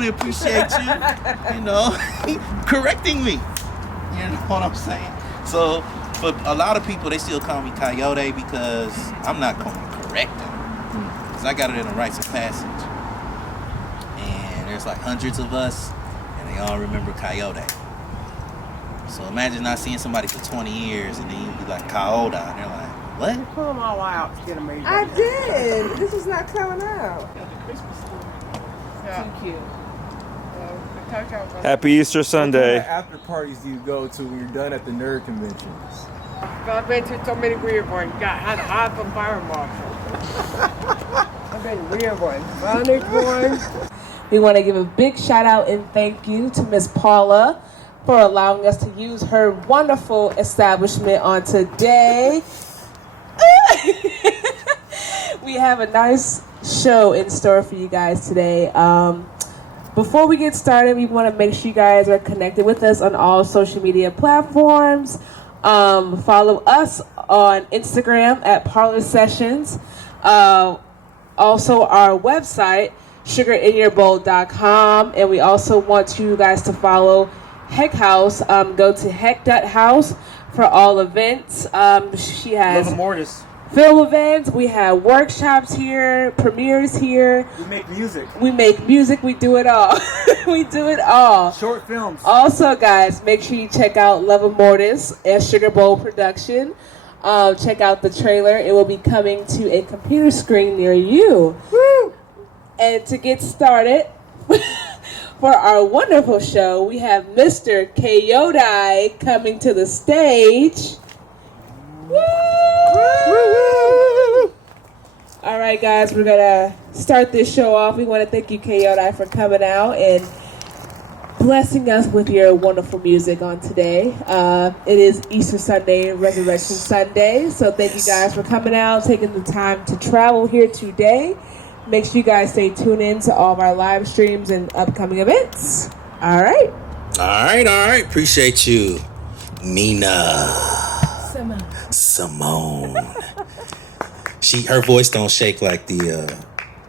definitely appreciate you, correcting me. You know what I'm saying? So, for a lot of people, they still call me Kayode because I'm not going to correct them. Because I got it in the rites of passage. And there's like hundreds of us, and they all remember Kayode. So imagine not seeing somebody for 20 years, and then you be like, Kayode, and they're like, what? You pull them all out to get them made. I did. This is not coming out. Yeah. Too cute. Happy Easter Sunday. What kind of after parties do you go to when you're done at the nerd conventions? I've been to so many weird ones. Had to hide from fire marshal. I've been weird ones. Funny ones. We want to give a big shout out and thank you to Miss Paula for allowing us to use her wonderful establishment on today. We have a nice show in store for you guys today. Before we get started, we want to make sure you guys are connected with us on all social media platforms. Follow us on Instagram at Parlor Sessions. Also our website, sugarinyourbowl.com. And we also want you guys to follow Heck.house. Go to heck.house for all events. She has film events. We have workshops here, premieres here. We make music. We do it all. We do it all. Short films. Also, guys, make sure you check out Love Immortis at Sugar Bowl Production. Check out the trailer. It will be coming to a computer screen near you. Woo! And to get started, for our wonderful show, we have Mr. Kayode coming to the stage. Woo! Woo! All right, guys, we're gonna start this show off. We want to thank you, Kayode, for coming out and blessing us with your wonderful music on today. It is Easter Sunday, Resurrection Sunday, so thank you guys for coming out, taking the time to travel here today. Make sure you guys stay tuned in to all of our live streams and upcoming events. All right. All right. Appreciate you, Nina. Simone. Her voice don't shake like the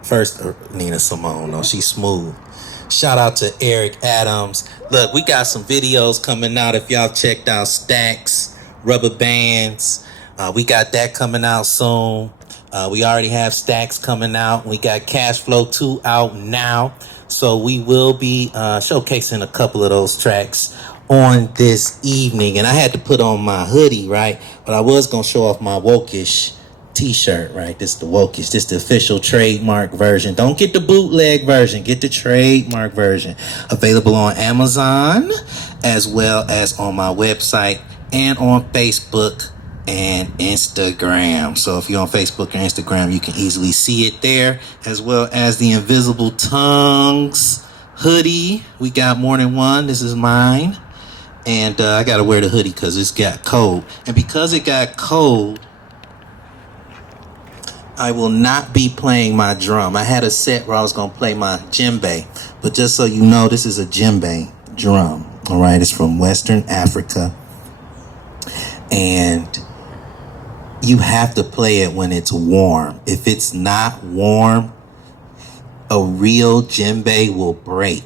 first Nina Simone. No, she's smooth. Shout out to Eric Adams. Look, we got some videos coming out. If y'all checked out Stacks, Rubber Bands, we got that coming out soon. We already have Stacks coming out. We got Cash Flow 2 out now. So we will be showcasing a couple of those tracks on this evening. And I had to put on my hoodie, right? But I was going to show off my Wokish t-shirt, right? This is the Wokish. This is the official trademark version. Don't get the bootleg version. Get the trademark version. Available on Amazon as well as on my website and on Facebook and Instagram. So if you're on Facebook or Instagram, you can easily see it there, as well as the Invisible Tongues hoodie. We got more than one. This is mine. And I got to wear the hoodie because it's got cold. And because it got cold, I will not be playing my drum. I had a set where I was going to play my djembe. But just so you know, this is a djembe drum. All right, it's from Western Africa. And you have to play it when it's warm. If it's not warm, a real djembe will break.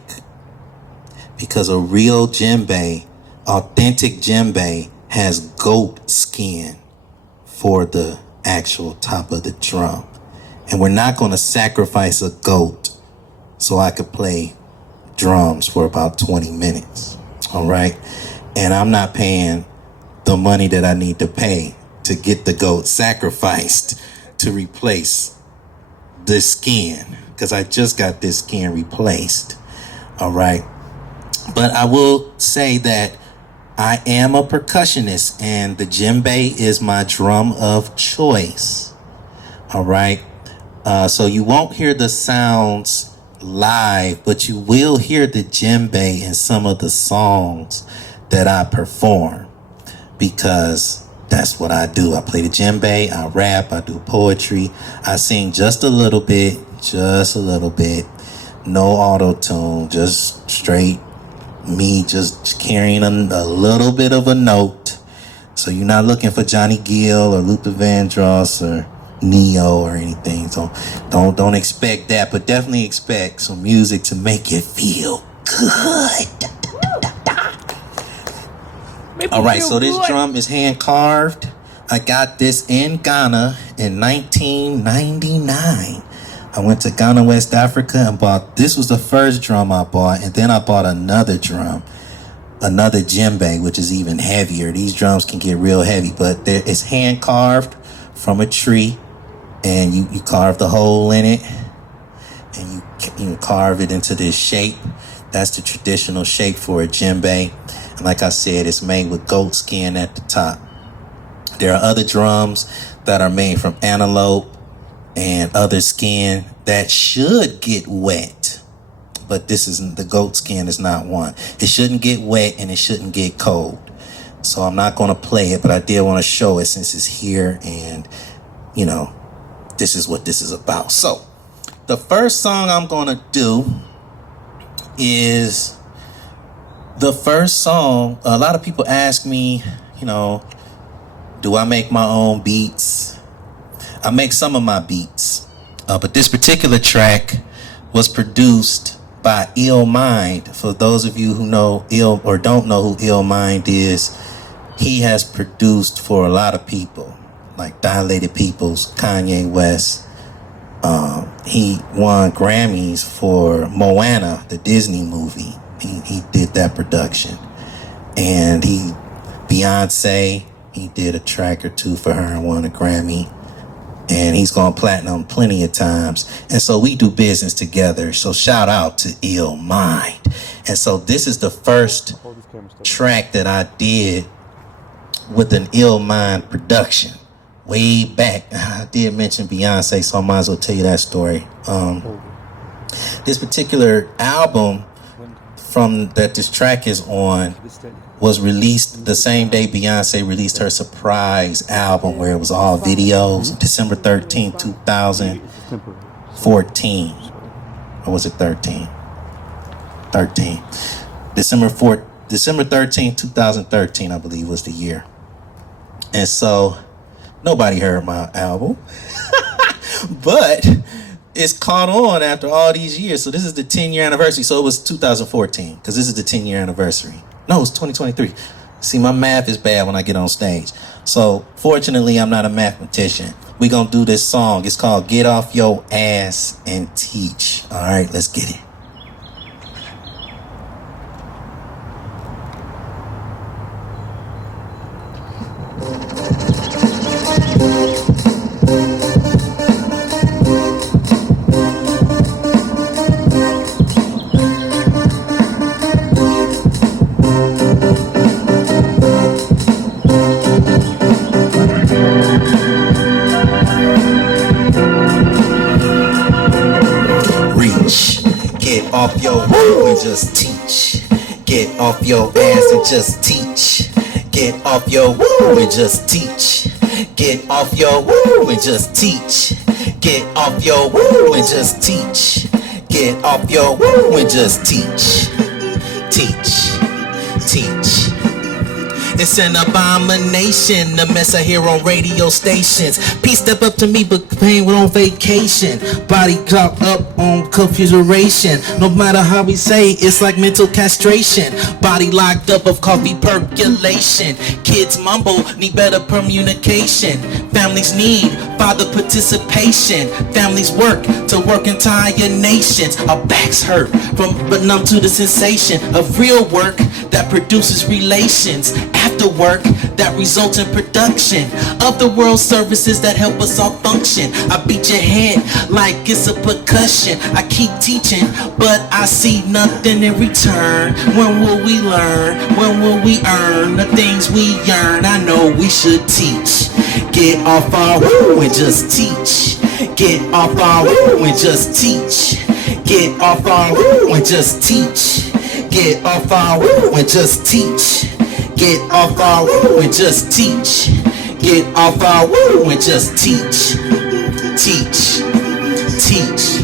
Because a real djembe, authentic djembe, has goat skin for the actual top of the drum. And we're not going to sacrifice a goat so I could play drums for about 20 minutes. All right? And I'm not paying the money that I need to pay to get the goat sacrificed to replace the skin, because I just got this skin replaced. All right. But I will say that I am a percussionist and the djembe is my drum of choice. All right. So you won't hear the sounds live, but you will hear the djembe in some of the songs that I perform, because that's what I do. I play the djembe, I rap, I do poetry, I sing just a little bit. No auto-tune, just straight me just carrying a little bit of a note. So you're not looking for Johnny Gill or Luther Vandross or neo or anything. So don't expect that, but definitely expect some music to make you feel good. All right, so this drum is hand carved. I got this in Ghana in 1999. I went to Ghana, West Africa, and this was the first drum I bought, and then I bought another drum, another djembe, which is even heavier. These drums can get real heavy, but it's hand carved from a tree, and you carve the hole in it, and you carve it into this shape. That's the traditional shape for a djembe. And like I said, it's made with goat skin at the top. There are other drums that are made from antelope and other skin that should get wet, but the goat skin is not one. It shouldn't get wet and it shouldn't get cold. So I'm not going to play it, but I did want to show it since it's here, and this is what this is about. So the first song I'm going to do is the first song. A lot of people ask me, do I make my own beats? I make some of my beats, but this particular track was produced by Ill Mind. For those of you who know Ill or don't know who Ill Mind is, he has produced for a lot of people, like Dilated Peoples, Kanye West. He won Grammys for Moana, the Disney movie. He did that production, and Beyonce, he did a track or two for her and won a Grammy. And he's gone platinum plenty of times. And so we do business together. So shout out to Ill Mind. And so this is the first track that I did with an Ill Mind production way back. I did mention Beyonce, so I might as well tell you that story. This particular album that this track is on was released the same day Beyonce released her surprise album, where it was all videos, December 13, 2014. Or was it 13? 13. December 13, 2013, I believe, was the year. And so nobody heard my album. But it's caught on after all these years. So this is the 10-year anniversary. So it was 2014, because this is the 10-year anniversary. No, it's 2023. See, my math is bad when I get on stage. So fortunately, I'm not a mathematician. We're going to do this song. It's called Get Off Your Ass and Teach. All right, let's get it. Get off your woo and just teach. Get off your ass and just teach. Get off your woo and just teach. Get off your woo and just teach. Get off your woo and just teach. Get off your woo and just teach. Teach. Teach. It's an abomination, the mess I hear on radio stations. Peace step up to me, but pain we're on vacation. Body clocked up on configuration. No matter how we say, it's like mental castration. Body locked up of coffee percolation. Kids mumble, need better communication. Families need father participation. Families work to work entire nations. Our backs hurt but numb to the sensation of real work that produces relations. After work that results in production of the world services that help us all function. I beat your head like it's a percussion. I keep teaching, but I see nothing in return. When will we learn? When will we earn the things we yearn? I know we should teach. Get off our woo and just teach. Get off our woo and just teach. Get off our woo and just teach. Get off our woo and just teach. Get off our woo and just teach. Get off our woo and just teach. Teach. Teach.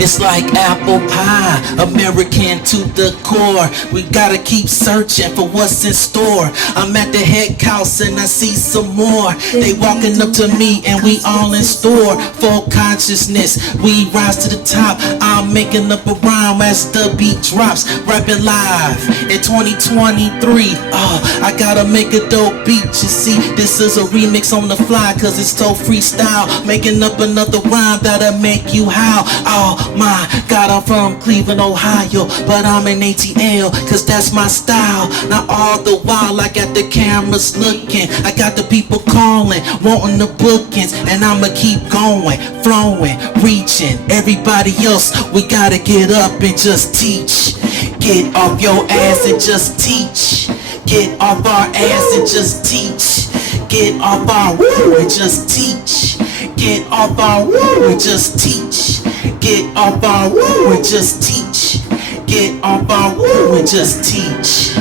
It's like apple pie, American to the core. We gotta keep searching for what's in store. I'm at the heck house and I see some more. They walking up to me and we all in store. Full consciousness, we rise to the top. I'm making up a rhyme as the beat drops. Rapping live in 2023. Oh, I gotta make a dope beat. You see, this is a remix on the fly, cause it's so freestyle. Making up another rhyme that'll make you howl. Oh my God, I'm from Cleveland, Ohio, but I'm in ATL, cause that's my style. Now all the while I got the cameras looking, I got the people calling, wanting the bookings, and I'ma keep going, flowing, reaching. Everybody else, we gotta get up and just teach. Get off your ass and just teach. Get off our ass and just teach. Get off our woo and just teach. Get off our woo and just teach. Get off our woo and just teach. Get off our woo and just teach.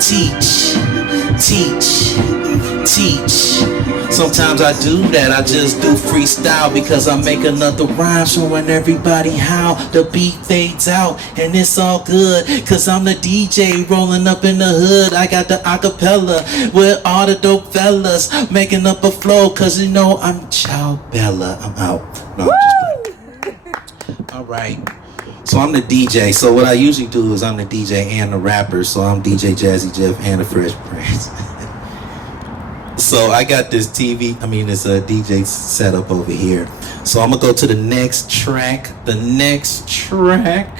Teach. Teach. Teach. Sometimes I do that, I just do freestyle, because I make another rhyme showing everybody how the beat fades out, and it's all good, cause I'm the DJ rolling up in the hood. I got the acapella with all the dope fellas, making up a flow, cause you know I'm Ciao Bella. I'm out. No, I'm just playing. Alright. So I'm the DJ. So what I usually do is I'm the DJ and the rapper. So I'm DJ Jazzy Jeff and the Fresh Prince. So I got this this DJ setup over here. So I'm gonna go to the next track. The next track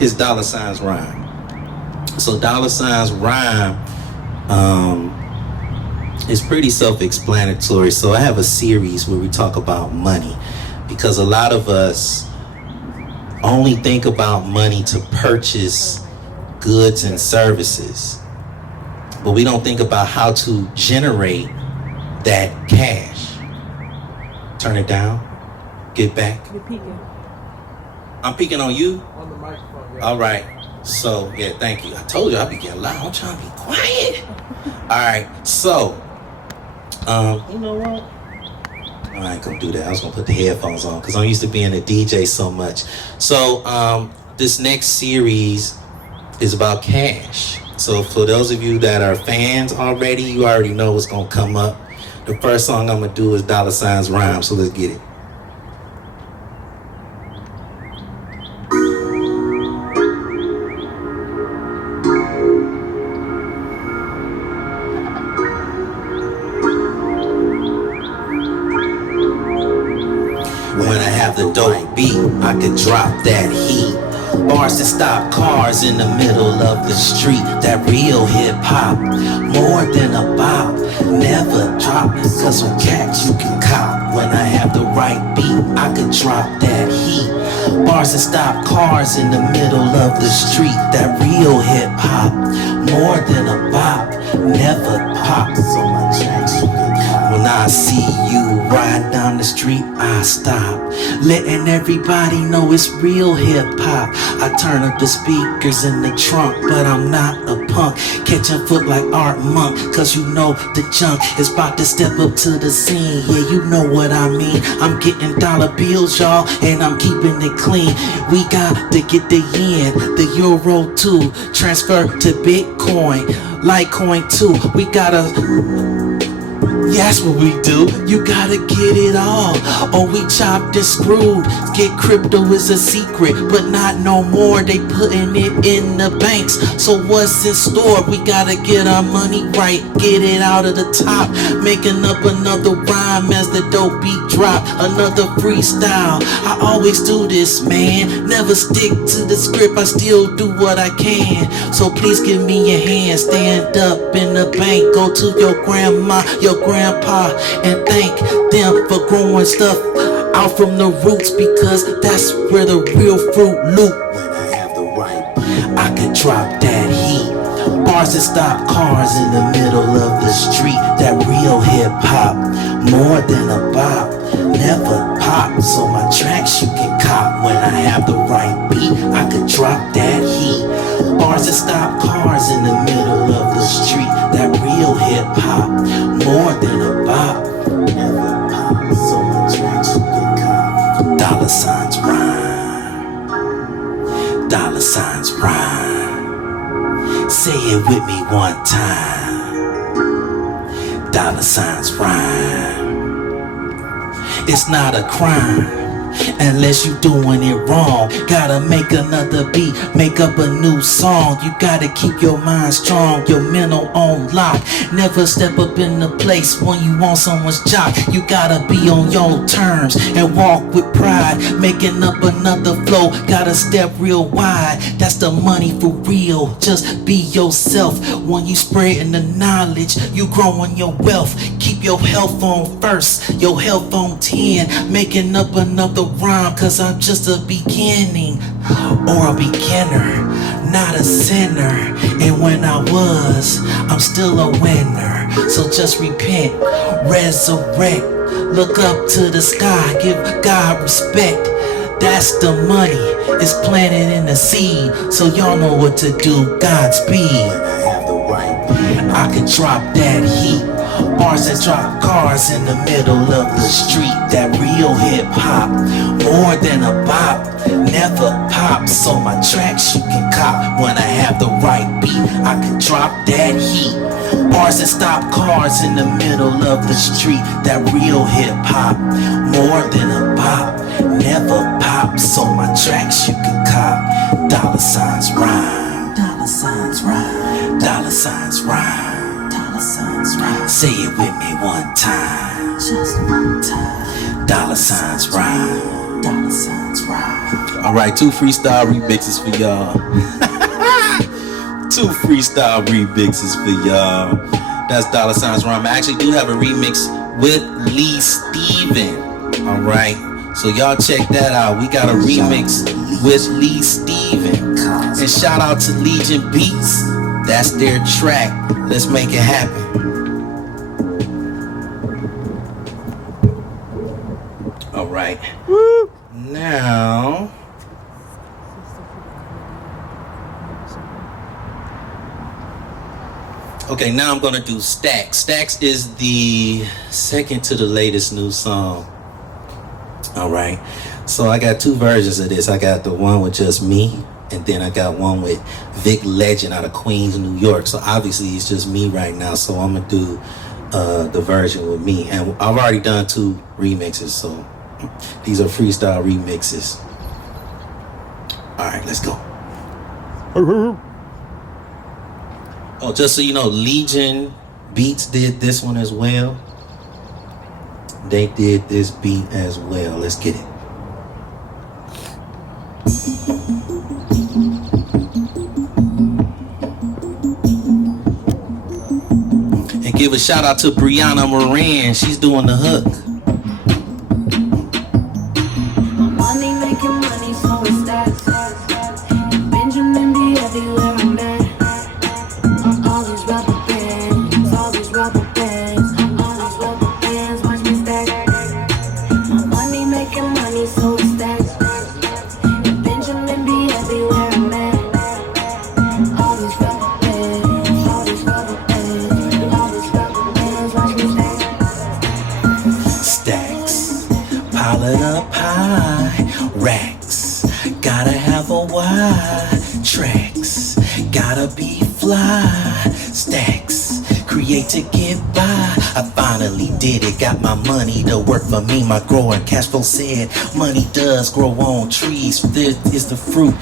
is Dollar Signs Rhyme. So Dollar Signs Rhyme is pretty self-explanatory. So I have a series where we talk about money, because a lot of us only think about money to purchase goods and services, but we don't think about how to generate that cash. Turn it down. Get back. You're peeking. I'm peeking on you? On the microphone, yeah. All right. So, yeah, thank you. I told you I'd be getting loud. I'm trying to be quiet. All right. So, you know what? I ain't gonna do that. I was gonna put the headphones on because I'm used to being a DJ so much. So, this next series is about cash. So for those of you that are fans already, you already know what's gonna come up. The first song I'm gonna do is Dollar Signs Rhyme, so let's get it. When I have the dope beat, I can drop that heat. Bars that stop cars in the middle of the street. That real hip hop, more than a bop. Never drop, cause with cash you can cop. When I have the right beat, I can drop that heat. Bars that stop cars in the middle of the street. That real hip hop, more than a bop. Never pop, so my tracks you can cop. When I see you riding down the street, I stop, letting everybody know it's real hip hop. I turn up the speakers in the trunk, but I'm not a punk. Catching foot like Art Monk, cause you know the junk is about to step up to the scene. Yeah, you know what I mean. I'm getting dollar bills, y'all, and I'm keeping it clean. We got to get the yen, the euro too. Transfer to Bitcoin, Litecoin too. We gotta... That's what we do. You gotta get it all, or we chopped and screwed. Get crypto is a secret, but not no more. They putting it in the banks. So what's in store? We gotta get our money right, get it out of the top. Making up another rhyme as the dope beat drop. Another freestyle. I always do this, man. Never stick to the script. I still do what I can. So please give me your hand. Stand up in the bank. Go to your grandma, your grandpa, and thank them for growing stuff out from the roots, because that's where the real fruit loop. When I have the right beat, I can drop that heat. Bars that stop cars in the middle of the street. That real hip hop, more than a bop. Never pop, so my tracks you can cop. When I have the right beat, I could drop that heat. Bars that stop cars in the middle of the street. That real hip hop, more than a bop. Never pop, so my tracks you can cop. Dollar Signs Rhyme. Dollar signs rhyme. Say it with me one time. Dollar signs rhyme. It's not a crime unless you doing it wrong. Gotta make another beat, make up a new song. You gotta keep your mind strong, your mental on lock. Never step up in the place when you want someone's job. You gotta be on your terms and walk with pride. Making up another flow, gotta step real wide. That's the money for real, just be yourself. When you spreading the knowledge, you growing your wealth. Keep your health on first, your health on 10. Making up another rhyme, cause I'm just a beginning or a beginner, not a sinner. And when I was, I'm still a winner. So just repent, resurrect, look up to the sky, give God respect. That's the money, it's planted in the seed. So y'all know what to do, Godspeed. I could drop that heat, bars that drop cars in the middle of the street. That real hip hop, more than a bop, never pop. So my tracks you can cop when I have the right beat. I could drop that heat, bars that stop cars in the middle of the street. That real hip hop, more than a bop, never pop. So my tracks you can cop. Dollar signs rhyme. Dollar signs rhyme. Dollar signs rhyme. Dollar signs rhyme. Say it with me one time. Just one time. Dollar signs rhyme. Dollar signs rhyme. Alright, 2 freestyle remixes for y'all. 2 freestyle remixes for y'all. That's Dollar Signs Rhyme. I actually do have a remix with Lee Steven. Alright, so y'all check that out. We got a remix with Lee Steven. And shout out to Legion Beats. That's their track. Let's make it happen. Alright. Now, okay, now I'm gonna do Stacks. Stacks is the second to the latest new song. Alright, so I got 2 versions of this. I got the one with just me, and then I got one with Vic Legend out of Queens, New York. So obviously it's just me right now, so I'm gonna do the version with me. And I've already done 2 remixes, so these are freestyle remixes. Alright, let's go. Oh, just so you know, Legion Beats did this one as well. They did this beat as well. Let's get it. And give a shout out to Brianna Moran. She's doing the hook. Money making money, so it's stacks. Benjamin be everywhere I'm at. All these rubber bands, all these rubber bands, all these rubber bands, watch me stack. My money making money, so it's stacks. Benjamin be everywhere I'm at. All these rubber bands, all these rubber bands, all these rubber bands, watch me stack. Stacks, pile it up high, racks, gotta have a wide, tracks, gotta be fly, stacks, create to get by. I finally did it, got my money to work for me. My growing cash flow said money does grow on trees. This is the fruit,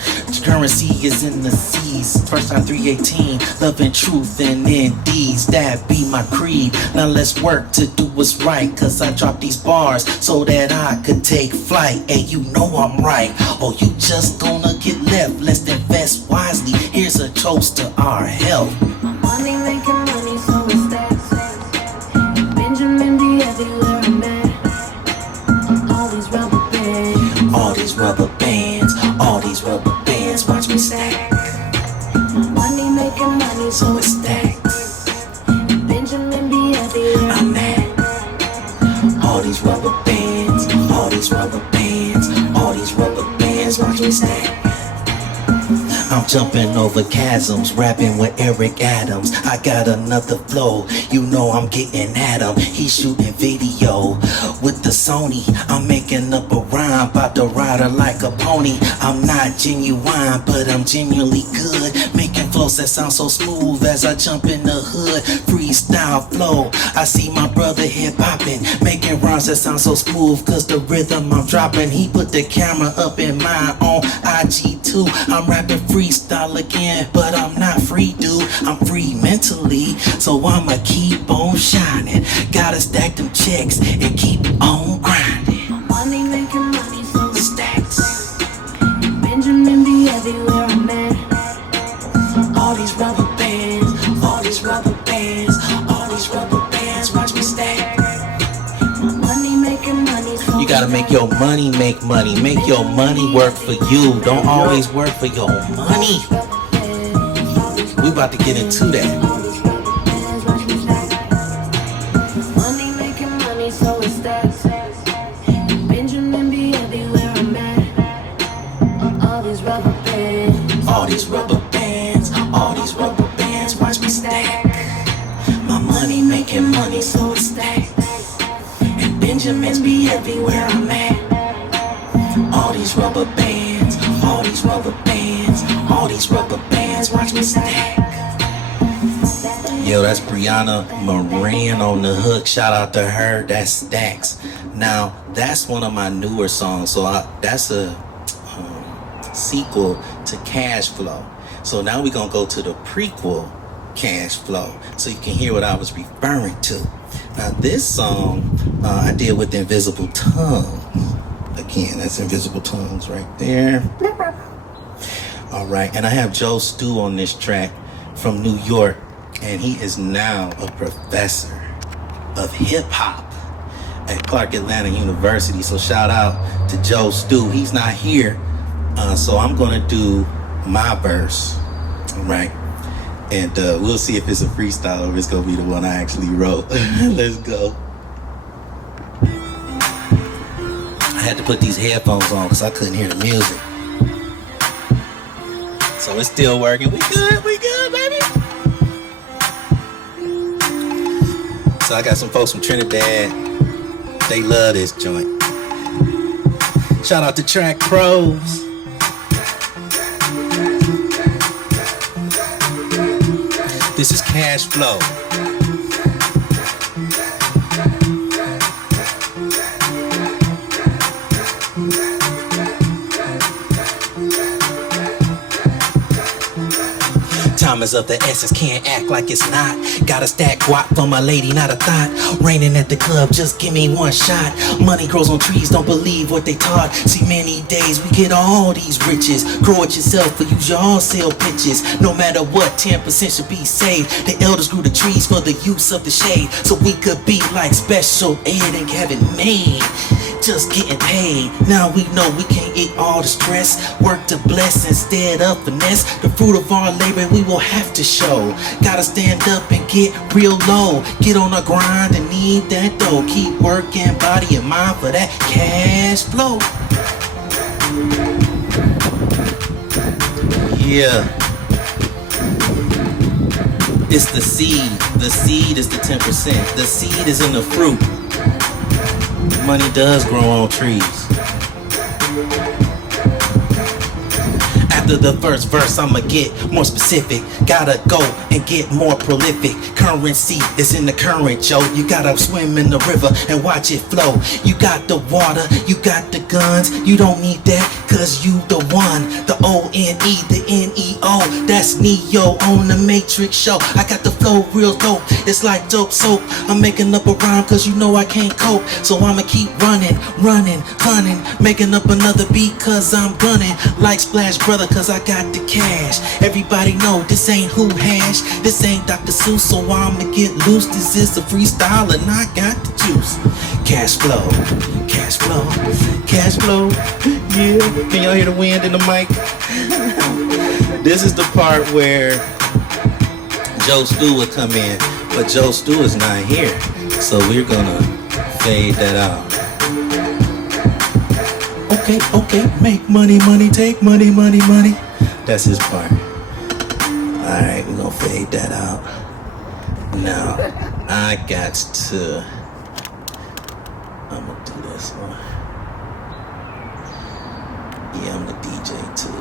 currency is in the seas. First time 318, love and truth and in deeds, that be my creed. Now let's work to do what's right, cause I dropped these bars so that I could take flight. And you know I'm right, or you just gonna get left. Let's invest wisely, here's a toast to our health. My money making money, so it's stacks. Benjamin be everywhere I'm at. All these rubber bands, All these rubber bands, all these rubber bands, watch me stack. my money making money, So it's stacks, Benjamin be everywhere I'm at. All these rubber bands, all these rubber bands, all these rubber bands, watch me stack. I'm jumping over chasms, rapping with Eric Adams. I got another flow, you know I'm getting at him. He's shooting video with the Sony. I'm making up a rhyme, about to ride her like a pony. I'm not genuine, but I'm genuinely good. Making flows that sound so smooth as I jump in the hood. Freestyle flow, I see my brother hip hopping, making rhymes that sound so smooth, cause the rhythm I'm dropping. He put the camera up in mine on IG too. I'm rapping freestyle again, but I'm not free, dude. I'm free mentally, so I'ma keep on shining. Gotta stack them checks and keep on grinding. Money making money, so stacks. Benjamin be everywhere I'm at. All these rubber bands, all these rubber bands, all these rubber bands, watch me stack. Money making money, so You gotta make your money make money. Make your money work for you. Don't always work for your money. We about to get into that. money making money, so it stacks. Benjamin be everywhere I'm at. All these rubber bands, All these rubber bands, all these rubber bands, watch me stack. My money making money, so it stacks. And Benjamins be everywhere I'm at. All these rubber bands, all these rubber bands, all these rubber bands, watch me stack. Yo, that's Brianna Moran on the hook. Shout out to her. That's Stacks. Now, that's one of my newer songs. So that's a sequel to Cash Flow. So now we're going to go to the prequel, Cash Flow, so you can hear what I was referring to. Now, this song I did with Invisible Tongues. Again, that's Invisible Tongues right there. All right, and I have Joe Stu on this track from New York, and he is now a professor of hip-hop at Clark Atlanta University. So shout out to Joe Stu. He's not here, so I'm gonna do my verse, all right? And we'll see if it's a freestyle or it's gonna be the one I actually wrote. Let's go. I had to put these headphones on because I couldn't hear the music. So it's still working. We good, baby. So I got some folks from Trinidad. They love this joint. Shout out to Track Pros. This is Cash Flow. Time is of the essence, can't act like it's not. Gotta stack guap for my lady, not a thought. Raining at the club, just give me one shot. Money grows on trees, don't believe what they taught. See, many days we get all these riches. Grow it yourself or use your own sale pitches. No matter what, 10% should be saved. The elders grew the trees for the use of the shade, so we could be like Special Ed and Kevin May, just getting paid. Now we know we can't eat all the stress. Work to bless instead of finesse. The fruit of our labor we will have to show. Gotta stand up and get real low. Get on the grind and need that dough. Keep working body and mind for that cash flow. Yeah. It's the seed. The seed is the 10%. The seed is in the fruit. Money does grow on trees. After the first verse, I'ma get more specific. Gotta go and get more prolific. Currency is in the current, yo. You gotta swim in the river and watch it flow. You got the water, you got the guns. You don't need that, cause you the one. The O-N-E, the N-E-O. That's Neo on the Matrix show. I got the flow real dope. It's like dope soap. I'm making up a rhyme cause you know I can't cope. So I'ma keep running, hunting. Making up another beat cause I'm gunning. Like Splash Brother cause I got the cash. Everybody know this ain't Who Hash. This ain't Dr. Seuss, so I'ma get loose. This is a freestyle and I got the juice. Cash flow, cash flow, cash flow. Yeah, can y'all hear the wind in the mic? This is the part where Joe Stu would come in, but Joe Stu is not here, so we're gonna fade that out. Okay, make money, take money. That's his part. Alright, we're gonna fade that out. Now, I got to... I'm gonna do this one. Yeah, I'm the DJ too.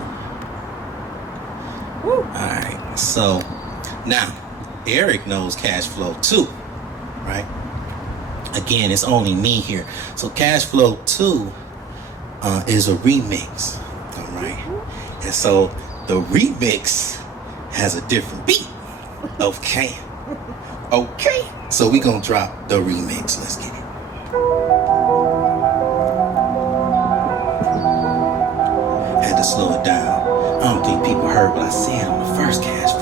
Alright, so now Eric knows Cash Flow 2, right? Again, it's only me here. So Cash Flow 2 is a remix, alright? And so the remix has a different beat. Okay. Okay. So we gonna drop the remix. Let's get it. Had to slow it down. I don't think people heard what I said on the first Cash Flow.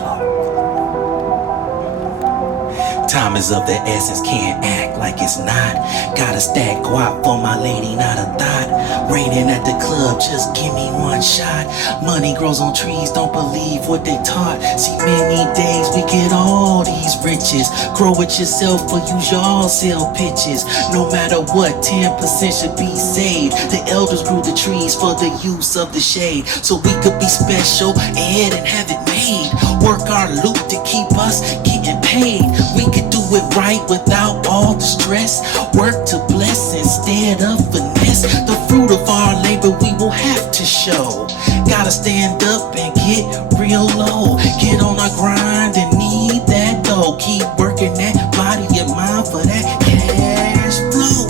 Time is of the essence, can't act like it's not. Gotta stack guap for my lady, not a thought. Raining at the club, just give me one shot. Money grows on trees, don't believe what they taught. See, many days we get all these riches. Grow it yourself or use y'all sell pitches. No matter what, 10% should be saved. The elders grew the trees for the use of the shade. So we could be special and have it made. Work our loot to keep us getting paid. We could do it right without all the stress. Work to bless instead of finesse. The fruit of our labor we will have to show. Gotta stand up and get real low. Get on our grind and need that dough. Keep working that body and mind for that cash flow.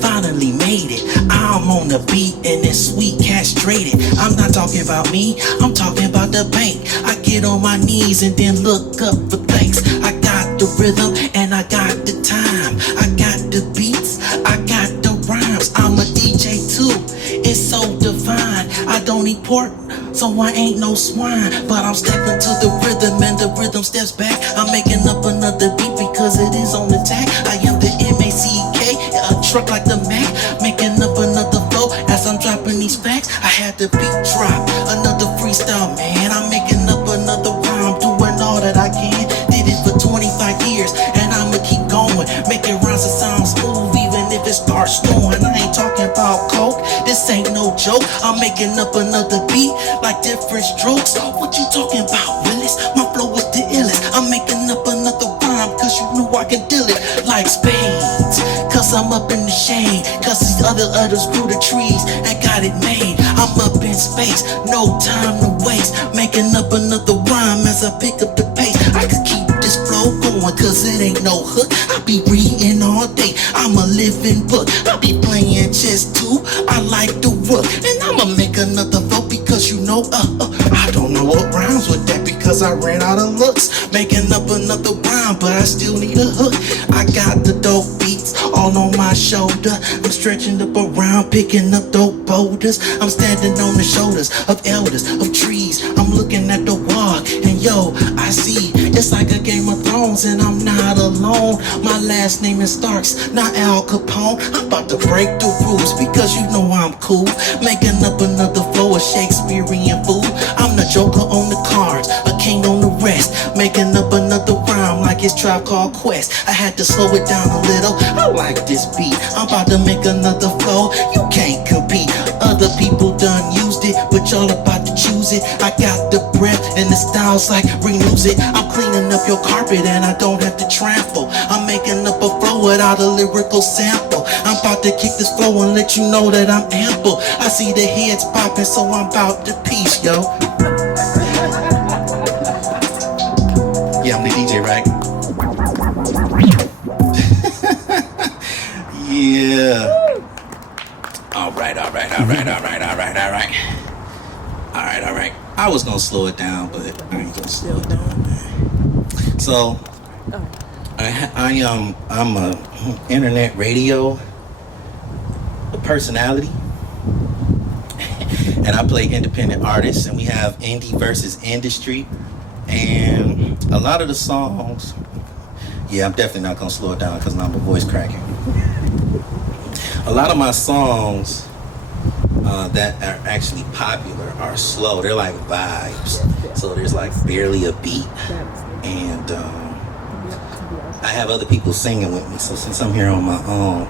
Finally made it. I'm on the beat and it's sweet castrated. I'm not talking about me, I'm talking about the bank. I get on my knees and then look up for thanks. I got the rhythm and I got the time. I got the beats, I got the rhymes. I'm a DJ too, it's so divine. I don't eat pork, so I ain't no swine. But I'm stepping to the rhythm and the rhythm steps back. I'm making up another beat because it is on the tag. I am the M-A-C-K, a truck like the Mac. Making up another flow as I'm dropping these facts. I had the beat drop, another freestyle, man. I'm making up another rhyme, doing all that I can. Did it for 25 years and I'ma keep going. Making rhymes that sound smooth even if it starts snowing. I ain't talking about coke, this ain't no joke. I'm making up another beat like different strokes. What you talking about, Willis? My flow is the illest. I'm making up another rhyme cause you know I can deal it like spades. Cause I'm up in the shade, cause these others grew the trees and got it made. I'm up in space, no time to waste. Making up another rhyme as I pick up the pace. I could keep this flow going cause it ain't no hook. I be reading all day, I'm a living book. I be playing chess too, I like the rook. And I'ma make another flow because you know I don't know what rhymes with that because I ran out of looks. Making up another rhyme but I still need a hook. I got the dope beats all on my shoulder. I'm stretching up around, picking up dope boulders. I'm standing on the shoulders of elders, of trees. I'm looking at the wall and yo, I see it's like a Game of Thrones and I'm not alone. My last name is Starks, not Al Capone. I'm about to break the rules because you know I'm cool. Making up another flow of Shakespearean fool. I'm the Joker on the cards, a king on the rest. Making up another rhyme like it's Tribe Called Quest. I had to slow it down a little, I like this beat. I'm about to make another flow, you can't compete. Other people done used it, but y'all about to choose it. I got the breath and the styles like renews it. I'm cleaning up your carpet and I don't have to trample. I'm making up a flow without a lyrical sample. I'm about to kick this flow and let you know that I'm ample. I see the heads popping, so I'm about to peace, yo. Yeah, I'm the DJ, right? Yeah. All right. I was gonna slow it down, but I ain't gonna slow it down, man. So, I'm a internet radio personality, and I play independent artists, and we have indie versus industry, and a lot of the songs. Yeah, I'm definitely not gonna slow it down because now my voice cracking. A lot of my songs that are actually popular are slow. They're like vibes. So there's like barely a beat. And I have other people singing with me. So since I'm here on my own,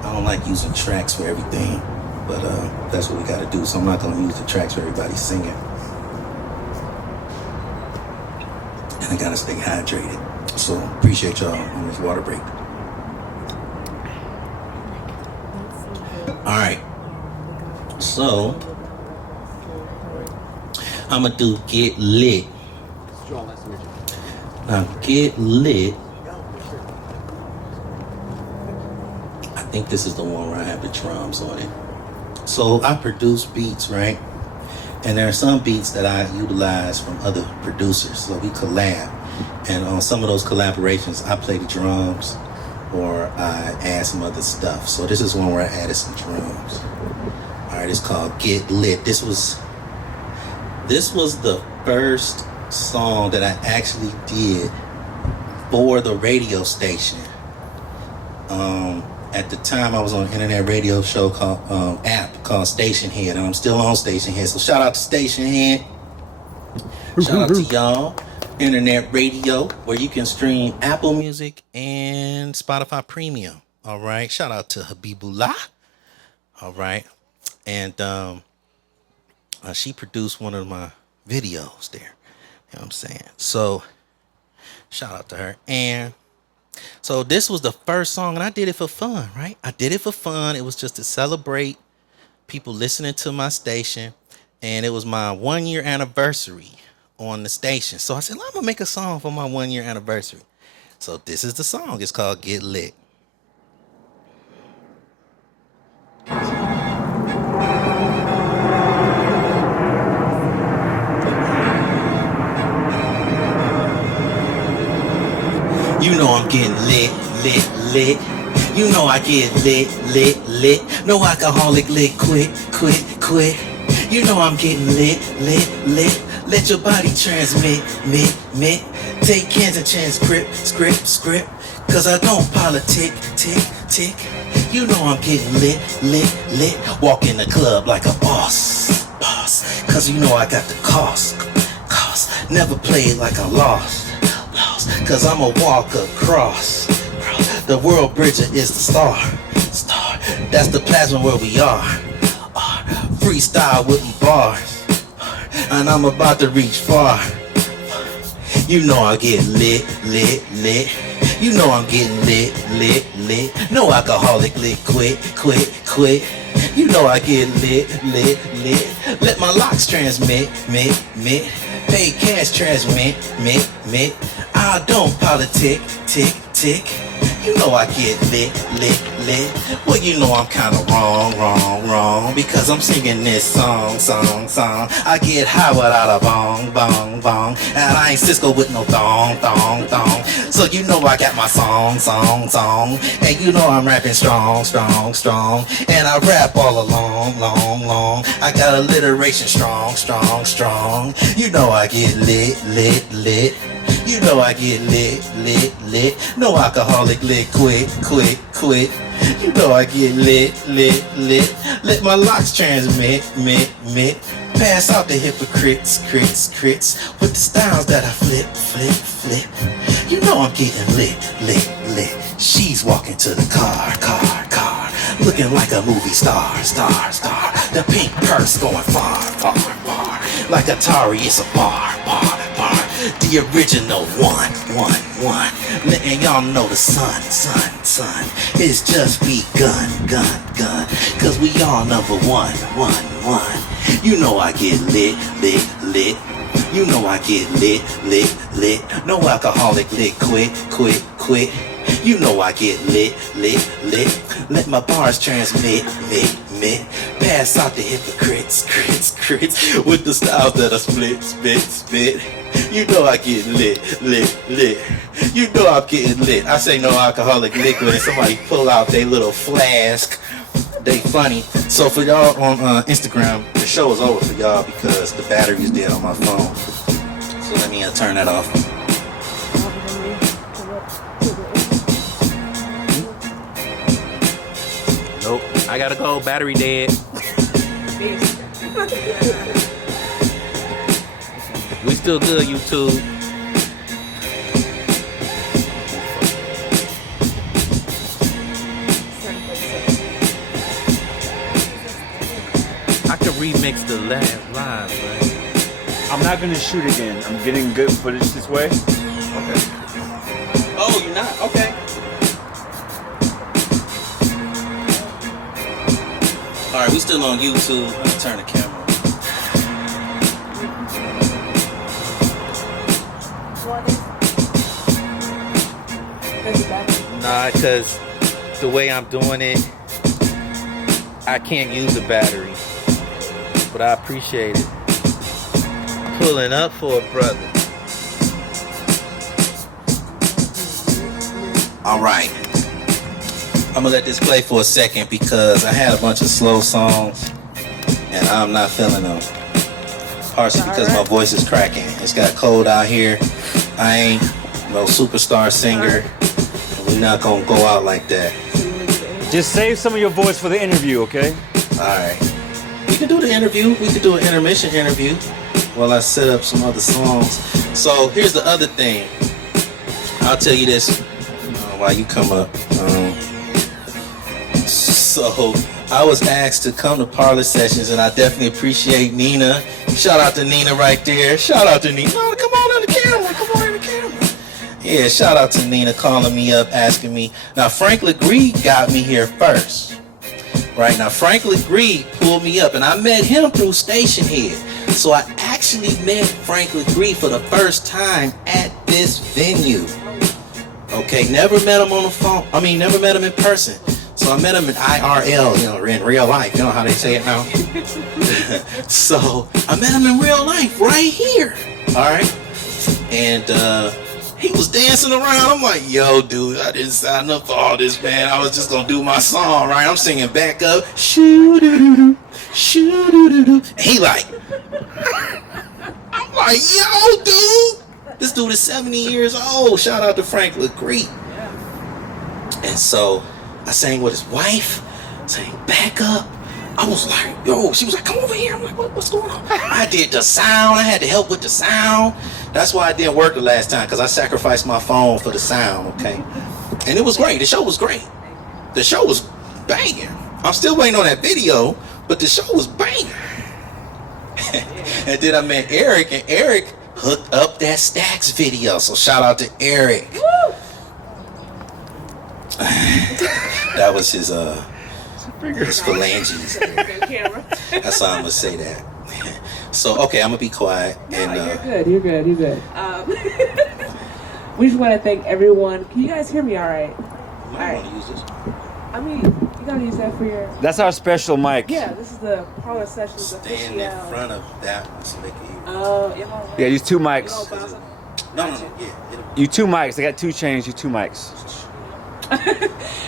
I don't like using tracks for everything. But that's what we gotta do. So I'm not gonna use the tracks for everybody singing. I gotta stay hydrated. So appreciate y'all on this water break. All right. So I'm gonna do Get Lit. Now Get Lit. I think this is the one where I have the drums on it. So I produce beats, right? And there are some beats that I utilize from other producers. So we collab. And on some of those collaborations, I play the drums or I add some other stuff. So this is one where I added some drums. All right, it's called Get Lit. This was the first song that I actually did for the radio station. At the time, I was on an internet radio show app called Station Head, and I'm still on Station Head. So shout out to Station Head. Shout out to y'all. Internet radio, where you can stream Apple Music and Spotify Premium. All right. Shout out to Habibullah. All right. And she produced one of my videos there. You know what I'm saying? So shout out to her. And so this was the first song, and I did it for fun, right? I did it for fun. It was just to celebrate people listening to my station. And it was my 1 year anniversary on the station. So I said, I'm gonna make a song for my 1 year anniversary. So this is the song. It's called Get Lit. You know I'm getting lit. You know I get lit. No alcoholic lit, quit. You know I'm getting lit. Let your body transmit. Take cans and chance, script. Cause I don't politic, tick. You know I'm getting lit. Walk in the club like a boss. Cause you know I got the cost. Never played like I lost. Cause I'ma walk across. The world bridger is the star. That's the plasma where we are. Freestyle with my bars. And I'm about to reach far. You know I get lit. You know I'm getting lit. No alcoholic lit, quit. You know I get lit. Let my locks transmit. Pay cash transmit. I don't politic, tick. You know I get lit. Well, you know I'm kinda wrong. Because I'm singing this song. I get high without a bong. And I ain't Cisco with no thong. So you know I got my song. And you know I'm rapping strong. And I rap all along, long. I got alliteration strong. You know I get lit. You know I get lit. No alcoholic lit, quit. You know I get lit. Let my locks transmit. Pass out the hypocrites, crits. With the styles that I flip. You know I'm getting lit. She's walking to the car. Looking like a movie star. The pink purse going far. Like Atari, it's a bar. The original one. Letting y'all know the sun. It's just begun. Cause we all number one. You know I get lit. You know I get lit. No alcoholic lit, quit. You know I get lit. Let my bars transmit. Pass out the hypocrites, crits. With the styles that I spit. You know I get lit. You know I'm getting lit. I say no alcoholic liquid and somebody pull out their little flask. They funny. So for y'all on Instagram, the show is over for y'all because the battery is dead on my phone. So let me turn that off. Nope, I gotta go. Battery dead. We still good, YouTube. I could remix the live, right? I'm not gonna shoot again. I'm getting good footage this way. Okay. Oh, you're not? Okay. All right, we still on YouTube. Let me turn the camera on. Nah, because the way I'm doing it, I can't use a battery. But I appreciate it. Pulling up for a brother. All right. I'm gonna let this play for a second because I had a bunch of slow songs and I'm not feeling them. Partially because my voice is cracking. It's got cold out here. I ain't no superstar singer. We're not gonna go out like that. Just save some of your voice for the interview, okay? All right. We could do the interview. We could do an intermission interview while I set up some other songs. So here's the other thing. I'll tell you this while you come up. So I was asked to come to Parlor Sessions, and I definitely appreciate Nina. Shout out to Nina right there. Shout out to Nina. Oh, come on the camera. Come on the camera. Yeah, shout out to Nina calling me up, asking me. Now, Frank LeGree got me here first. Right now, Frank LeGree pulled me up, and I met him through Station Head. So I actually met Frank LeGree for the first time at this venue. Okay, never met him on the phone. I mean, never met him in person. So I met him in IRL, in real life. You know how they say it now? So I met him in real life right here. All right. And he was dancing around. I'm like, yo, dude, I didn't sign up for all this, man. I was just going to do my song, right? I'm singing back up. Shoo-doo-doo-doo. Shoo-doo-doo-doo. And he like, I'm like, yo, dude. This dude is 70 years old. Shout out to Frank LeGree. And so I sang with his wife, sang back up. I was like, yo, she was like, come over here. I'm like, what's going on? I did the sound. I had to help with the sound. That's why it didn't work the last time, because I sacrificed my phone for the sound, okay? And it was great. The show was great. The show was banging. I'm still waiting on that video, but the show was banging. And then I met Eric, and Eric hooked up that Stacks video. So shout out to Eric. That was his phalanges. That's how I'm gonna say that. So okay, I'm gonna be quiet. And You're good. We just want to thank everyone. Can you guys hear me all right? You might want to use this. I mean, you gotta use that for your... That's our special mic. Yeah, this is the Parlor Sessions official. Stand in front of that one so they can hear. Yeah, use two mics. No. Yeah. You two mics. I got two chains. You two mics.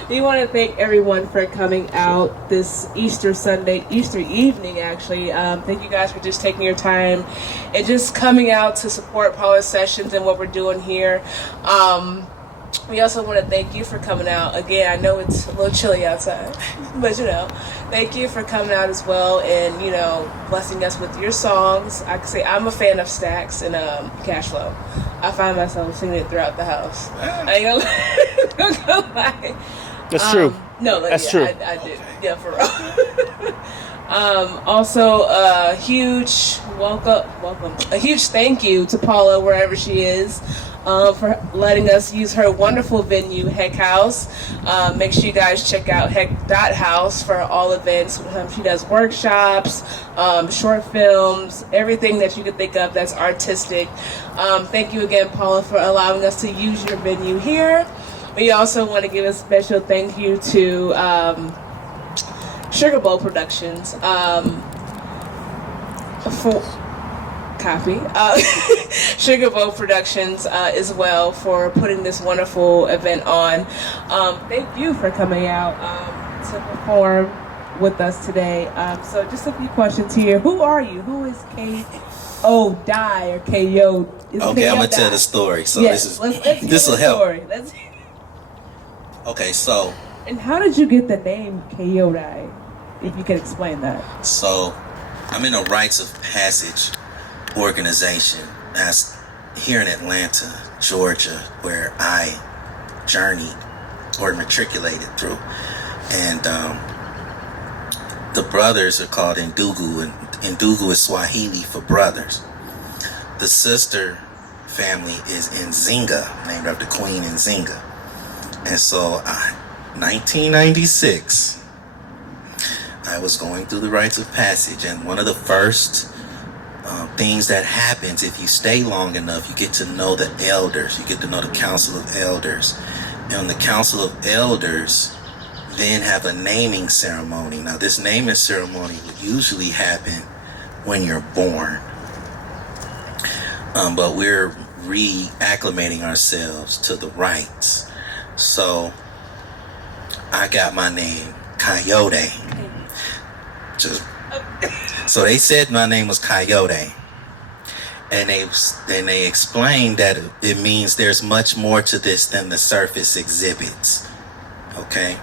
We want to thank everyone for coming out this Easter evening, actually. Thank you guys for just taking your time and just coming out to support Parlor Sessions and what we're doing here. We also want to thank you for coming out. Again, I know it's a little chilly outside, but thank you for coming out as well and, blessing us with your songs. I can say I'm a fan of Stacks and Cash Flow. I find myself singing it throughout the house. I ain't gonna lie. That's true. No, that's true. I did. Yeah, for real. Also, a huge welcome. A huge thank you to Paula, wherever she is, for letting us use her wonderful venue, Heck House. Make sure you guys check out heck.house for all events. She does workshops, short films, everything that you could think of that's artistic. Thank you again, Paula, for allowing us to use your venue here. We also want to give a special thank you to Sugar Bowl Productions for copy. Sugar Bowl Productions as well for putting this wonderful event on. Thank you for coming out to perform with us today. So just a few questions here. Who are you? Who is Kayode or Kayode? Okay, I'm gonna tell the story. So yes, this will help. Let's... Okay, so. And how did you get the name Kayode? If you could explain that. So, I'm in a rites of passage organization that's here in Atlanta, Georgia, where I journeyed or matriculated through. And the brothers are called Ndugu, and Ndugu is Swahili for brothers. the sister family is Nzinga, named after Queen Nzinga. And so 1996, I was going through the rites of passage, and one of the first things that happens if you stay long enough, you get to know the elders, you get to know the council of elders. And the council of elders then have a naming ceremony. Now this naming ceremony would usually happen when you're born, but we're reacclimating ourselves to the rites. So I got my name Kayode. So they said my name was Kayode, and they explained that it means there's much more to this than the surface exhibits. Okay,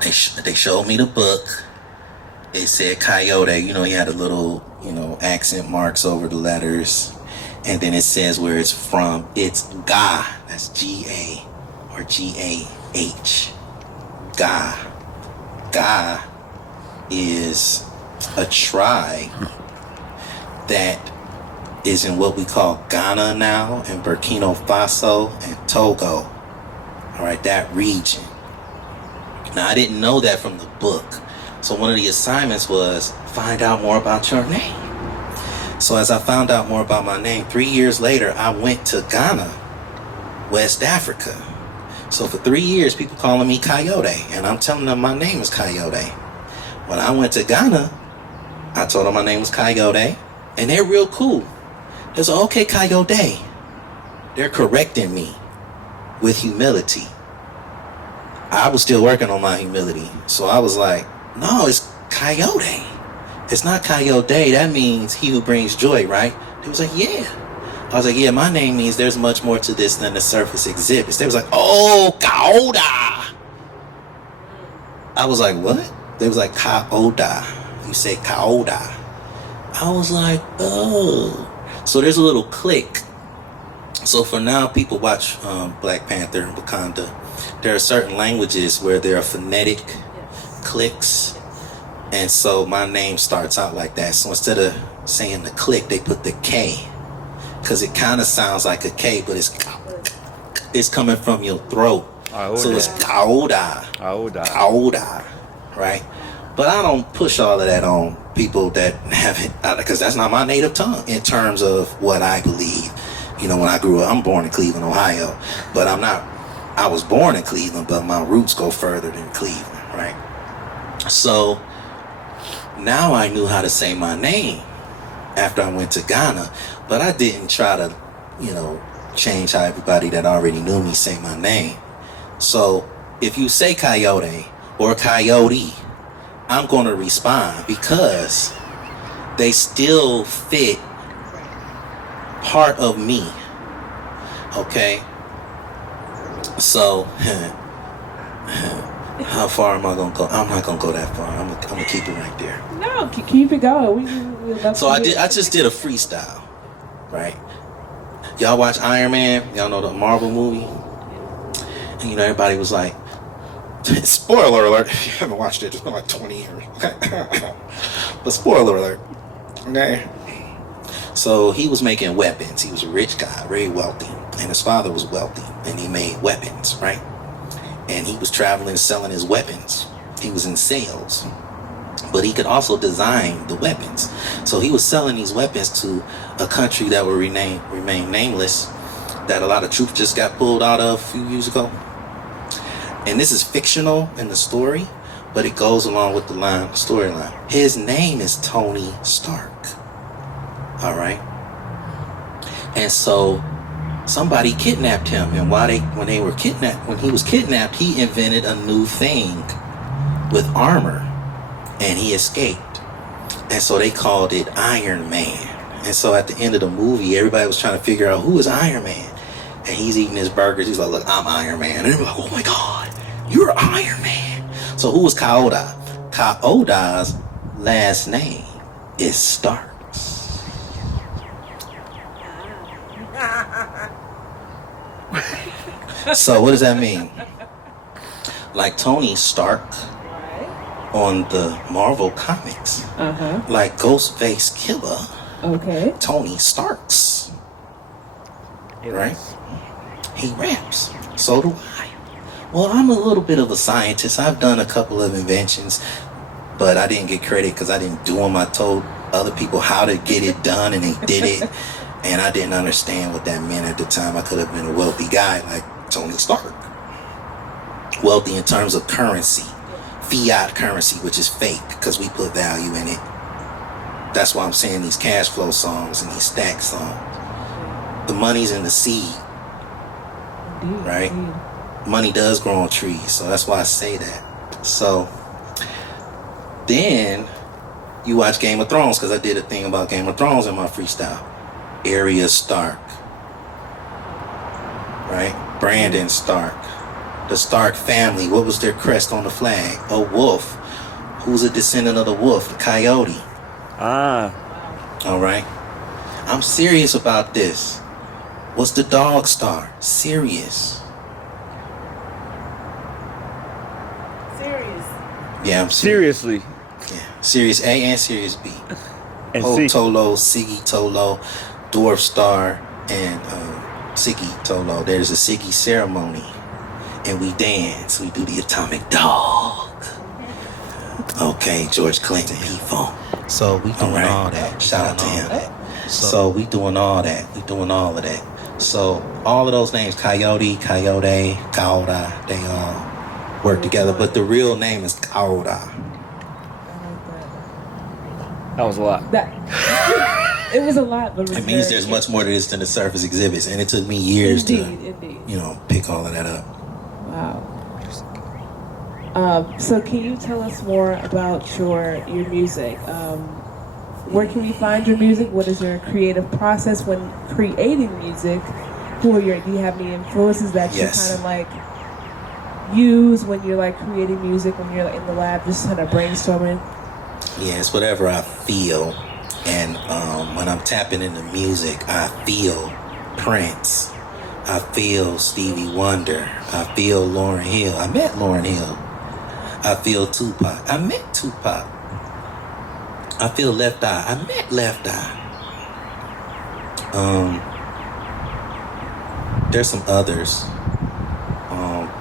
they showed me the book. It said Kayode. You know, he had a little, accent marks over the letters, and then it says where it's from. It's Ga. That's G-A or G-A-H. Ga. Ga is a tribe that is in what we call Ghana now, and Burkina Faso and Togo. All right, that region. Now, I didn't know that from the book. So one of the assignments was find out more about your name. So as I found out more about my name, 3 years later, I went to Ghana, West Africa. So for 3 years, people calling me Kayode, and I'm telling them my name is Kayode. When I went to Ghana, I told them my name was Kayode, and they're real cool. They said, okay, Kayode. They're correcting me with humility. I was still working on my humility. So I was like, no, it's Kayode. It's not Kayode. That means he who brings joy, right? They was like, yeah. I was like, yeah, my name means there's much more to this than the surface exhibits. They was like, oh, Kayode. I was like, what? They was like, Kayode. You say Kayode. I was like, oh. So there's a little click. So for now, people watch Black Panther and Wakanda. There are certain languages where there are phonetic clicks. And so my name starts out like that. So instead of saying the click, they put the K. Because it kind of sounds like a K, but it's coming from your throat. So it's Kayode. Kayode. Right? But I don't push all of that on people that haven't, because that's not my native tongue in terms of what I believe. When I grew up, I'm born in Cleveland, Ohio, but I was born in Cleveland, but my roots go further than Cleveland, right? So now I knew how to say my name after I went to Ghana, but I didn't try to, change how everybody that already knew me say my name. So if you say Kayode or Kayode, I'm going to respond because they still fit part of me. Okay? So, how far am I going to go? I'm not going to go that far. I'm going to keep it right there. No, keep it going. So I just did a freestyle, right? Y'all watch Iron Man? Y'all know the Marvel movie? And everybody was like, spoiler alert, if you haven't watched it, it's been like 20 years. But spoiler alert. Okay. So he was making weapons. He was a rich guy, very wealthy. And his father was wealthy. And he made weapons, right? And he was traveling, selling his weapons. He was in sales. But he could also design the weapons. So he was selling these weapons to a country that will remain nameless, that a lot of troops just got pulled out of a few years ago. And this is fictional in the story, but it goes along with the storyline. His name is Tony Stark. All right. And so somebody kidnapped him, and when he was kidnapped, he invented a new thing with armor, and he escaped. And so they called it Iron Man. And so at the end of the movie, everybody was trying to figure out who is Iron Man. And he's eating his burgers. He's like, look, I'm Iron Man. And they're like, oh my God, you're Iron Man. So who was Kayode? Kayode's last name is Stark. So what does that mean? Like Tony Stark on the Marvel comics, like Ghostface Killer Okay. Tony Starks. Right? He raps. So do I. Well, I'm a little bit of a scientist. I've done a couple of inventions, but I didn't get credit because I didn't do them. I told other people how to get it done, and they did it. And I didn't understand what that meant at the time. I could have been a wealthy guy like Tony Stark. Wealthy in terms of currency. Fiat currency, which is fake because we put value in it. That's why I'm saying these cash flow songs and these stack songs. The money's in the seed. Indeed, right? indeed. Money does grow on trees, so that's why I say that. So then you watch Game of Thrones, because I did a thing about Game of Thrones in my freestyle. Arya Stark, right? Brandon Stark, the Stark family. What was their crest on the flag? A wolf. Who's a descendant of the wolf? The Kayode. All right. I'm serious about this. What's the dog star? Sirius. Yeah, I'm serious. Seriously. Yeah, Sirius A and Sirius B. And Ho C. Tolo, Siggy Tolo, Dwarf Star, and Siggy Tolo. There's a Siggy ceremony, and we dance. We do the atomic dog. Okay, George Clinton, he funk. So we doing all that. Shout out to him. So we doing all that. We doing all of that. So all of those names, Kayode, Kayode, they all work together. But the real name is Kayode. That was a lot. It was a lot, but It means there's much more to this than the surface exhibits, and it took me years indeed. to, pick all of that up. Wow. So can you tell us more about your music? Where can we find your music? What is your creative process when creating music? Do you have any influences that you kind of like use when you're like creating music, when you're like, in the lab just kind of brainstorming? Yeah, it's whatever I feel. And when I'm tapping into music, I feel Prince. I feel Stevie Wonder. I feel Lauryn Hill. I met Lauryn Hill. I feel Tupac. I met Tupac. I feel Left Eye. I met Left Eye. There's some others.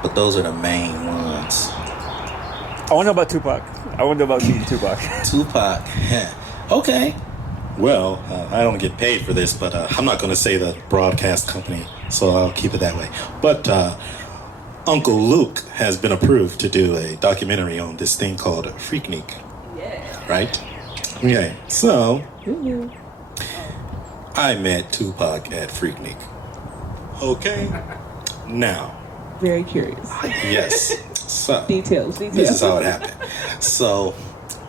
But those are the main ones. I want to know about Tupac. I want to know about meeting Tupac. Tupac. Okay. Well, I don't get paid for this, but I'm not going to say the broadcast company, so I'll keep it that way. But Uncle Luke has been approved to do a documentary on this thing called Freaknik. Yeah. Right? Okay. So, I met Tupac at Freaknik. Okay. Now. Very curious. Yes. So, Details. This is how it happened. So,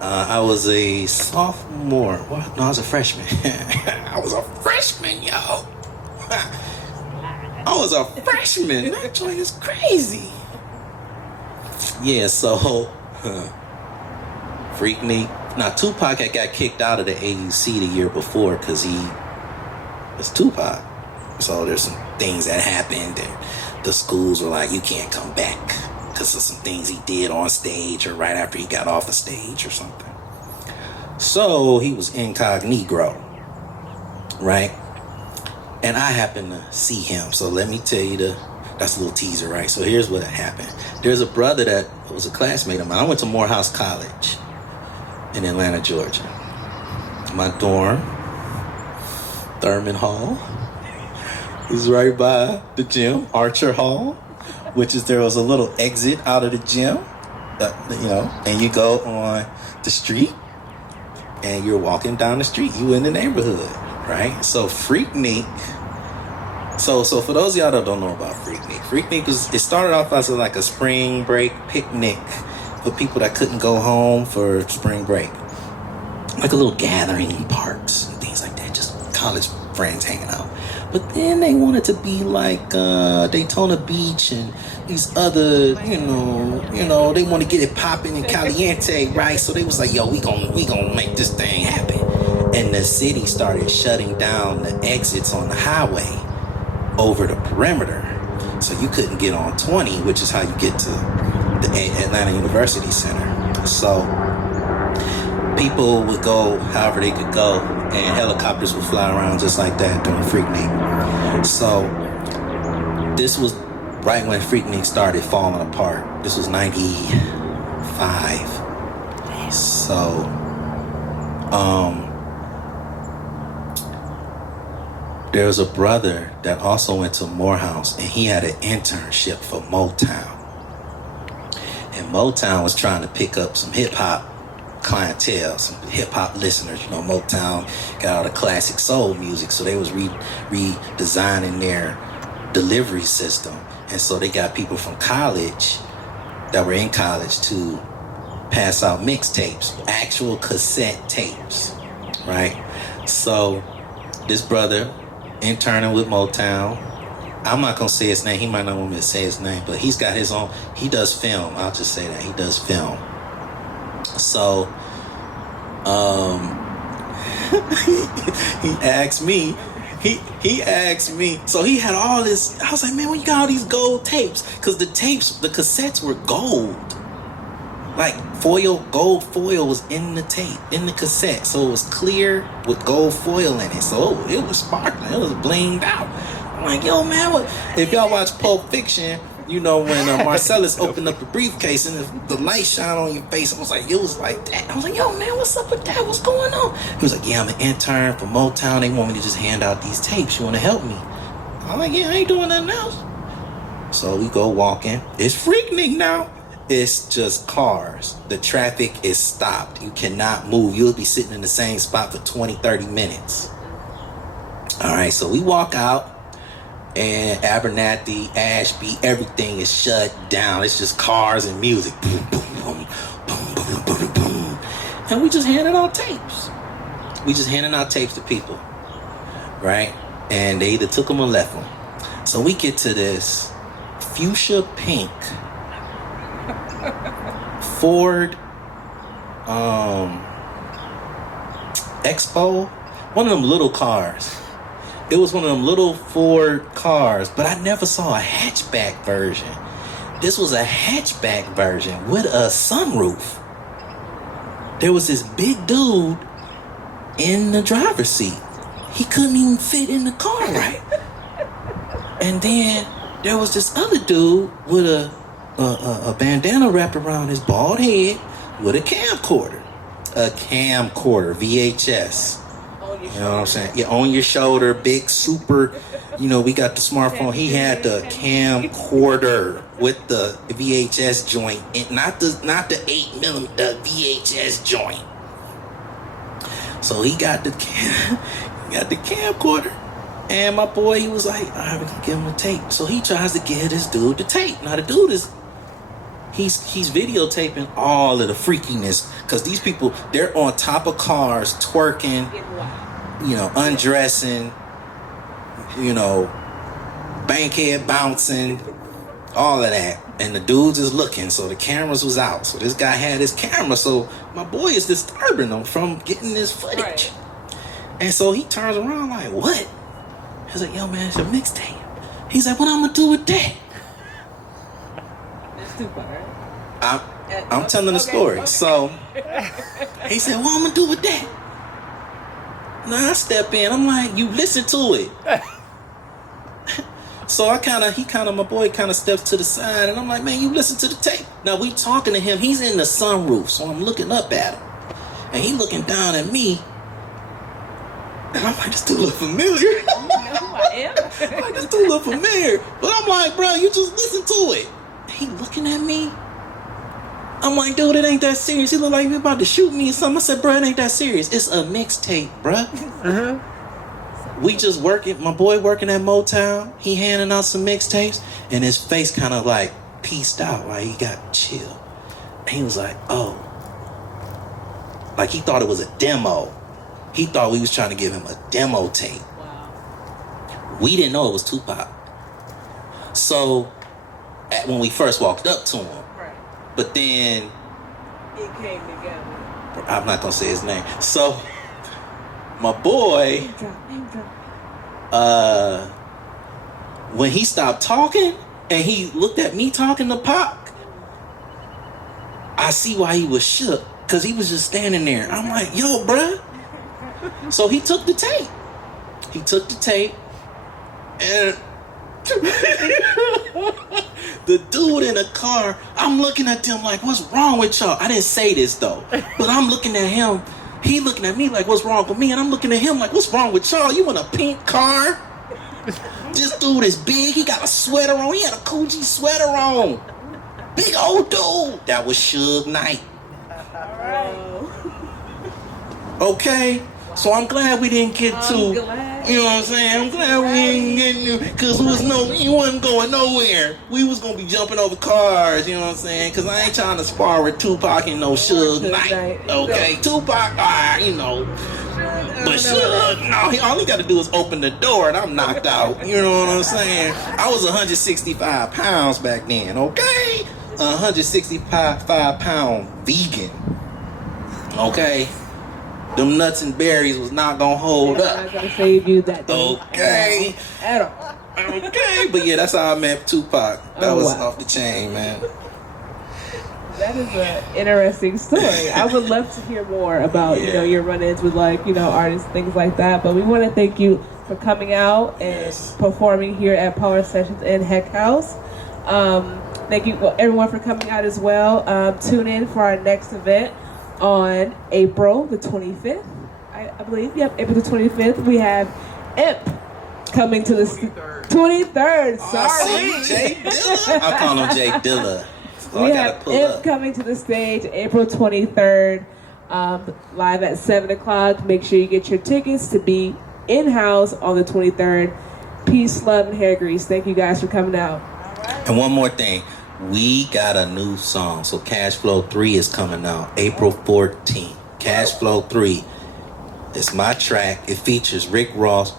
I was a sophomore. What? No, I was a freshman. I was a freshman, yo. I was a freshman. That joint is crazy. Yeah, so Freaknik. Now, Tupac had got kicked out of the AUC the year before because he was Tupac. So there's some things that happened, and the schools were like, you can't come back because of some things he did on stage or right after he got off the stage or something. So he was incognito, right? And I happened to see him. So let me tell you that's a little teaser, right? So here's what happened. There's a brother that was a classmate of mine. I went to Morehouse College in Atlanta, Georgia. My dorm, Thurman Hall, is right by the gym, Archer Hall, which is there was a little exit out of the gym, and you go on the street and you're walking down the street. You in the neighborhood, right? So Freaknik. So for those of y'all that don't know about Freaknik it started off as like a spring break picnic for people that couldn't go home for spring break. Like a little gathering in parks and things like that, just college friends hanging out. But then they wanted to be like Daytona Beach and these other, they want to get it popping in Caliente, right? So they was like, yo, we gonna make this thing happen. And the city started shutting down the exits on the highway over the perimeter. So you couldn't get on 20, which is how you get to the Atlanta University Center. So people would go however they could go. and helicopters would fly around just like that during Freaknik. So this was right when Freaknik started falling apart. This was 95. So there was a brother that also went to Morehouse, and he had an internship for Motown. And Motown was trying to pick up some hip-hop clientele, some hip-hop listeners. You know, Motown got all the classic soul music, so they was redesigning their delivery system. And so they got people from college that were in college to pass out mixtapes, actual cassette tapes, right? So this brother interning with Motown, I'm not gonna say his name, he might not want me to say his name, but he's got his own, he does film, I'll just say that, he does film. So he asked me, so he had all this, I was like, man, when you got all these gold tapes, because the cassettes were gold. Like gold foil was in the tape, in the cassette. So it was clear with gold foil in it. So it was sparkling, it was blinged out. I'm like, yo, man, what? If y'all watch Pulp Fiction, you know when Marcellus opened up the briefcase and the light shine on your face, it was like that. I was like, yo, man, what's up with that? What's going on? He was like, yeah, I'm an intern for Motown. They want me to just hand out these tapes. You want to help me? I'm like, yeah, I ain't doing nothing else. So we go walking. It's Freaknik now. It's just cars. The traffic is stopped. You cannot move. You'll be sitting in the same spot for 20, 30 minutes. All right, so we walk out, and Abernathy, Ashby, everything is shut down. It's just cars and music. Boom, boom, boom, boom, boom, boom, boom. And we just handed out tapes. We just handing out tapes to people, right? And they either took them or left them. So we get to this fuchsia pink Ford Expo, one of them little cars. It was one of them little Ford cars, but I never saw a hatchback version. This was a hatchback version with a sunroof. There was this big dude in the driver's seat. He couldn't even fit in the car right. And then there was this other dude with a bandana wrapped around his bald head with a camcorder. A camcorder, VHS. You know what I'm saying? Yeah, on your shoulder, big, super, you know, we got the smartphone. He had the camcorder with the VHS joint, and not the 8mm, the VHS joint. So he got the camcorder. And my boy, he was like, all right, we can give him the tape. So he tries to give this dude the tape. Now the dude is, he's videotaping all of the freakiness, because these people, they're on top of cars, twerking, you know, undressing, you know, bankhead bouncing, all of that. And the dudes is looking, so the cameras was out. So this guy had his camera, so my boy is disturbing them from getting this footage. Right. And so he turns around like, what? He's like, yo, man, it's a mixtape. He's like, what I'm gonna do with that? That's too far, right? I'm telling the story. Okay. So he said, what I'm gonna do with that? Now I step in, I'm like, you listen to it. So my boy kind of steps to the side, and I'm like, man, you listen to the tape. Now we talking to him, he's in the sunroof, so I'm looking up at him. And he looking down at me. And I'm like, this dude look familiar. You know who I am? I'm like, this dude look familiar. But I'm like, bro, you just listen to it. He looking at me. I'm like, dude, it ain't that serious. He look like he about to shoot me or something. I said, bro, it ain't that serious. It's a mixtape, bro. Uh-huh. We just working, my boy working at Motown. He handing out some mixtapes, and his face kind of like pieced out, like he got chill. And he was like, oh. Like he thought it was a demo. He thought we was trying to give him a demo tape. Wow. We didn't know it was Tupac. So, when we first walked up to him, right. But then it came together. I'm not gonna say his name. So, my boy, when he stopped talking and he looked at me talking to Pac, I see why he was shook, because he was just standing there. I'm like, yo, bruh. So he took the tape. And the dude in the car, I'm looking at them like, what's wrong with y'all? I didn't say this though, but I'm looking at him. He looking at me like, what's wrong with me? And I'm looking at him like, what's wrong with y'all? You in a pink car? This dude is big. He got a sweater on. He had a Coogee sweater on. Big old dude. That was Suge Knight. Okay, so I'm glad we didn't get to, you know what I'm saying? I'm glad we didn't get to, because he wasn't going nowhere. We was going to be jumping over cars, you know what I'm saying? Because I ain't trying to spar with Tupac and no Suge Knight. Okay, Tupac, you know. But Suge, no, all he got to do is open the door and I'm knocked out. You know what I'm saying? I was 165 pounds back then, okay? 165 pound vegan, okay? Them nuts and berries was not gonna hold up. I'm gonna save you that day. Okay. At all. Okay, but yeah, that's how I met Tupac. That was off the chain, man. That is an interesting story. I would love to hear more about your run-ins with artists, things like that. But we want to thank you for coming out and performing here at Parlor Sessions in Heck House. Thank you everyone for coming out as well. Tune in for our next event on April the 25th, I believe. Yep, April the 25th. We have Imp coming to the 23rd. Sorry, Jay Dilla. I call him Jay Dilla. We have Imp coming to the stage April 23rd, live at 7 o'clock. Make sure you get your tickets to be in-house on the 23rd. Peace, love, and hair grease. Thank you guys for coming out. And one more thing. We got a new song. So Cash Flow 3 is coming out April 14th. Cash Flow 3. It's my track. It features Rick Ross,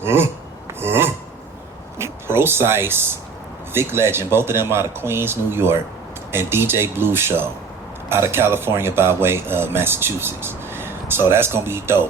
Precise, Vic Legend, both of them out of Queens, New York, and DJ Blue Show out of California by way of Massachusetts. So that's going to be dope.